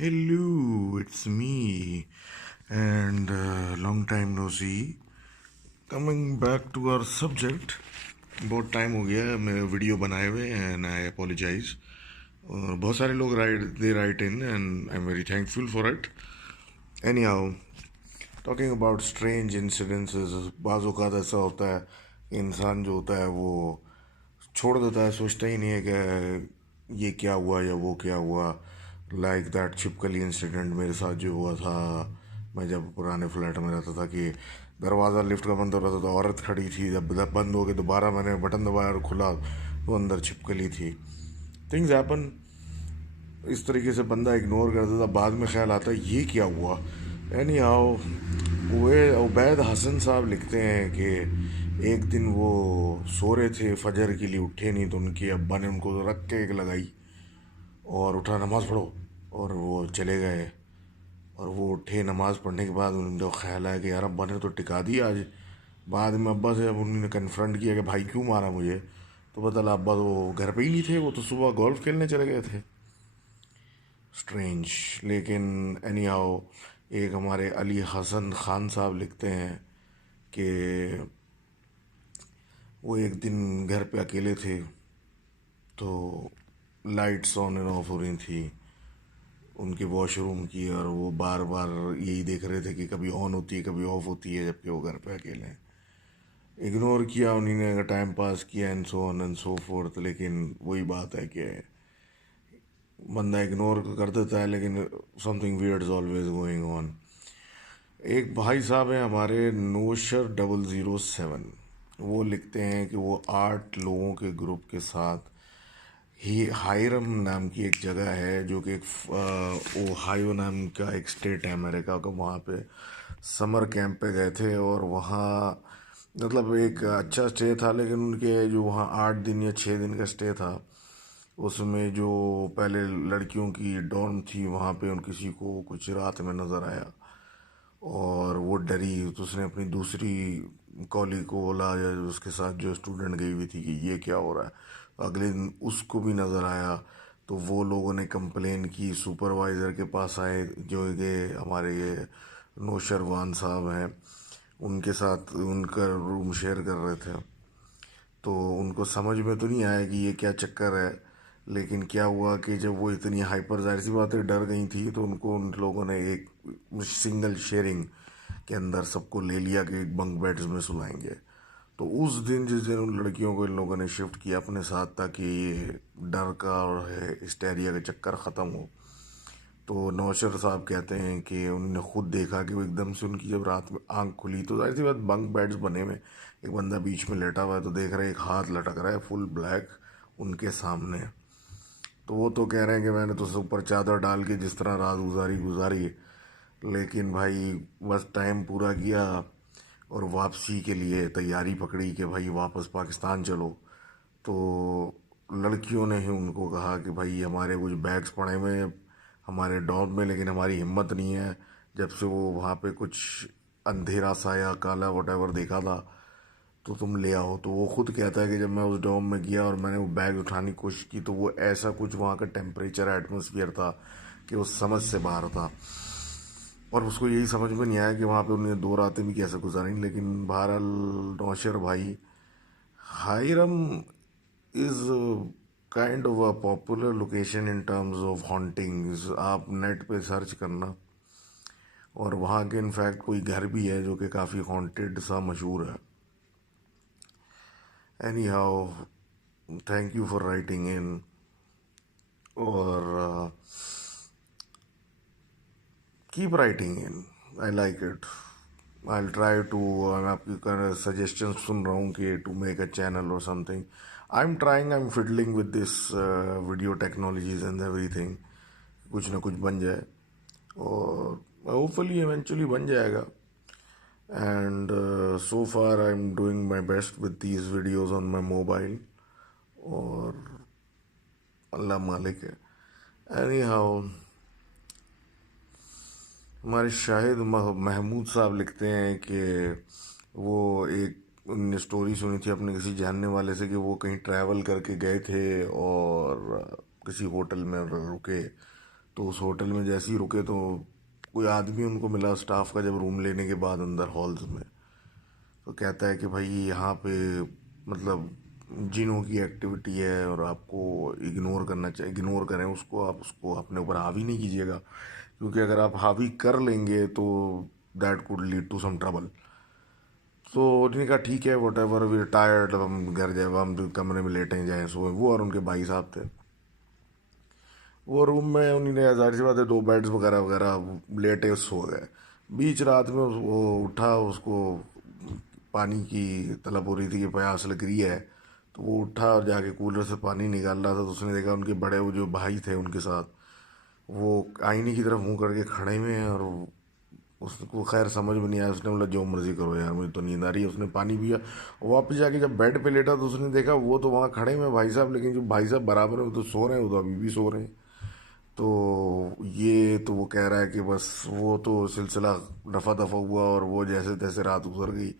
Hello, it's me, and long time no see. Coming back to our subject, बहुत time हो गया है मैं वीडियो बनाए हुए एंड आई अपोलोजाइज। और बहुत सारे लोग right in and I am very thankful for it. Any how, talking about strange incidences, बाज़ औक़ात ऐसा होता है कि इंसान जो होता है वो छोड़ देता है, सोचता ही नहीं है कि ये क्या हुआ या वो क्या हुआ। लाइक दैट छिपकली इंसिडेंट मेरे साथ जो हुआ था, मैं जब पुराने फ्लैट में रहता था कि दरवाज़ा लिफ्ट का बंद हो रहा था तो औरत खड़ी थी, जब बंद हो गया दोबारा मैंने बटन दबाया और खुला तो अंदर छिपकली थी। Things happen. इस तरीके से बंदा इग्नोर कर देता, बाद में ख्याल आता है ये क्या हुआ। एनी हाउ, वे उबैद हसन साहब लिखते हैं कि एक दिन वो सो रहे थे, फजर के लिए उठे नहीं तो उनके अब्बा ने उनको रख के एक लगाई और उठा नमाज़ पढ़ो, और वो चले गए। और वो उठे नमाज़ पढ़ने के बाद उनको ख्याल आया कि यार अब्बा ने तो टिका दी आज। बाद में अब्बा से जब उन्होंने कन्फ्रंट किया कि भाई क्यों मारा मुझे, तो पता लगा अब्बा तो घर पे ही नहीं थे, वो तो सुबह गोल्फ खेलने चले गए थे। स्ट्रेंज। लेकिन एनी हाउ, एक हमारे अली हसन खान साहब लिखते हैं कि वो एक दिन घर पे अकेले थे तो लाइट्स ऑन एंड ऑफ हो रही थी उनके वॉशरूम की, और वो बार बार यही देख रहे थे कि कभी ऑन होती है कभी ऑफ होती है, जबकि वो घर पे अकेले हैं। इग्नोर किया उन्होंने, टाइम पास किया and so on and so fourth. लेकिन वही बात है कि बंदा इग्नोर कर देता है लेकिन something weird is always going on. एक भाई साहब हैं हमारे, नोशर 007, वो लिखते हैं कि वो 8 लोगों के ग्रुप के साथ ही हायरम नाम की एक जगह है जो कि एक ओहायो नाम का एक स्टेट है अमेरिका का, वहाँ पे समर कैंप पे गए थे। और वहाँ मतलब एक अच्छा स्टे था, लेकिन उनके जो वहाँ 8 दिन या 6 दिन का स्टे था उसमें जो पहले लड़कियों की डॉर्म थी वहाँ पे उन किसी को कुछ रात में नज़र आया और वो डरी, तो उसने अपनी दूसरी कॉलीग को बोला या उसके साथ जो स्टूडेंट गई हुई थी कि ये क्या हो रहा है। तो अगले दिन उसको भी नज़र आया, तो वो लोगों ने कंप्लेन की, सुपरवाइज़र के पास आए जो ये हमारे ये नौशरवान साहब हैं, उनके साथ उनका रूम शेयर कर रहे थे। तो उनको समझ में तो नहीं आया कि ये क्या चक्कर है। लेकिन क्या हुआ कि जब वो इतनी हाइपर, जाहिर सी बात है डर गई थी, तो उनको उन लोगों ने एक सिंगल शेयरिंग के अंदर सबको ले लिया कि एक बंक बेड्स में सुलाएंगे। तो उस दिन जिस दिन उन लड़कियों को इन लोगों ने शिफ्ट किया अपने साथ ताकि ये डर का और हिस्टेरिया का चक्कर ख़त्म हो, तो नौशर साहब कहते हैं कि उन्होंने खुद देखा कि वो एकदम से उनकी जब रात में आंख खुली तो जाहिर सी बात बंक बेड्स बने हुए, एक बंदा बीच में लेटा हुआ है तो देख रहे हैं एक हाथ लटक रहा है फुल ब्लैक उनके सामने। तो वो तो कह रहे हैं कि मैंने तो ऊपर चादर डाल के जिस तरह रात गुजारी गुजारी, लेकिन भाई बस टाइम पूरा किया और वापसी के लिए तैयारी पकड़ी कि भाई वापस पाकिस्तान चलो। तो लड़कियों ने ही उनको कहा कि भाई हमारे कुछ बैग्स पड़े हुए हैं हमारे डॉर्म में, लेकिन हमारी हिम्मत नहीं है, जब से वो वहाँ पे कुछ अंधेरा सा या काला वटेवर देखा था तो तुम ले आओ। तो वो खुद कहता है कि जब मैं उस डॉम में गया और मैंने वो बैग उठाने की कोशिश की तो वो ऐसा कुछ वहाँ का टेम्परेचर एटमोसफियर था कि वो समझ से बाहर था। और उसको यही समझ में नहीं आया कि वहाँ पे उन्हें 2 रातें भी कैसे गुजारी। लेकिन बहरहाल नौशर भाई, Hiram is kind of a popular location in terms of hauntings. आप नेट पे सर्च करना, और वहाँ के इनफैक्ट कोई घर भी है जो कि काफ़ी हॉन्टेड सा मशहूर है। Anyhow, thank you for writing in. और keep writing in, I like it. I try to, मैं आपकी सजेशन सुन रहा हूँ कि टू मेक अ चैनल और something. I am trying, I am fiddling with this video technologies and everything, कुछ ना कुछ बन जाए और होपफुली इवेंचुअली बन जाएगा। And so far I am doing my best with these videos on my mobile, और अल्लाह मालिक है। एनी हाउ, हमारे शाहिद महमूद साहब लिखते हैं कि वो एक उनने स्टोरी सुनी थी अपने किसी जानने वाले से कि वो कहीं ट्रैवल करके गए थे और किसी होटल में रुके, तो उस होटल में जैसे ही रुके तो कोई आदमी उनको मिला स्टाफ का, जब रूम लेने के बाद अंदर हॉल्स में, तो कहता है कि भाई यहाँ पे मतलब जिनों की एक्टिविटी है और आपको इग्नोर करना चाहिए, इग्नोर करें उसको, आप उसको अपने ऊपर हावी नहीं कीजिएगा, क्योंकि अगर आप हावी कर लेंगे तो that could lead to some trouble. तो उन्होंने कहा ठीक है, वट एवर, वी टायर्ड, अब हम घर जाए, हम कमरे में लेटे जाएँ सोए। वो और उनके भाई साहब थे। वो रूम में उन्होंने, जाहिर सी बात है, दो बेड्स वगैरह वगैरह, लेटे सो गए। बीच रात में वो उठा, उसको पानी की तलब हो रही थी कि प्यास लग रही है, तो वो उठा और जाके कूलर से पानी निकाल रहा था, तो उसने देखा उनके बड़े वो जो भाई थे उनके साथ, वो आईने की तरफ मुंह करके खड़े हुए हैं। और उसको खैर समझ में नहीं आया, उसने बोला जो मर्जी करो यार, मुझे तो नींद आ रही है। उसने पानी पिया, वापस जाके जब बेड पे लेटा तो उसने देखा वो तो वहाँ खड़े हुए हैं भाई साहब, लेकिन जो भाई साहब बराबर में वो तो सो रहे हैं, वो तो अभी भी सो रहे हैं। तो ये तो वो कह रहा है कि बस वो तो सिलसिला रफा दफा हुआ और वो जैसे तैसे रात गुजर गई।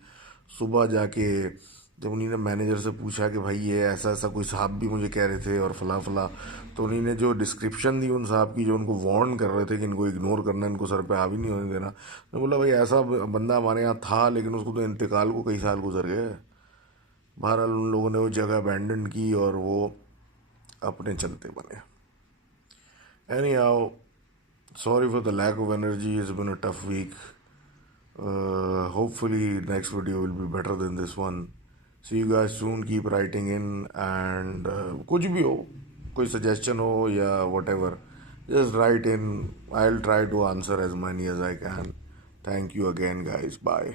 सुबह जाके जब उन्हीं ने मैनेजर से पूछा कि भाई ये ऐसा ऐसा कोई साहब भी मुझे कह रहे थे और फला फला, तो उन्हीं ने जो डिस्क्रिप्शन दी उन साहब की, जो उनको वार्न कर रहे थे कि इनको इग्नोर करना, इनको सर पे हावी नहीं होने देना, तो बोला भाई ऐसा बंदा हमारे यहाँ था, लेकिन उसको तो इंतकाल को कई साल गुजर गए। बहरहाल उन लोगों ने वो जगह अबैंडन की और वो अपने चलते बने। Anyhow, sorry for the lack of energy. It's been a tough week. Hopefully, next video will be better than this one. See you guys soon. Keep writing in, and कुछ भी हो, कोई suggestion हो या whatever, just write in. I'll try to answer as many as I can. Thank you again, guys. Bye.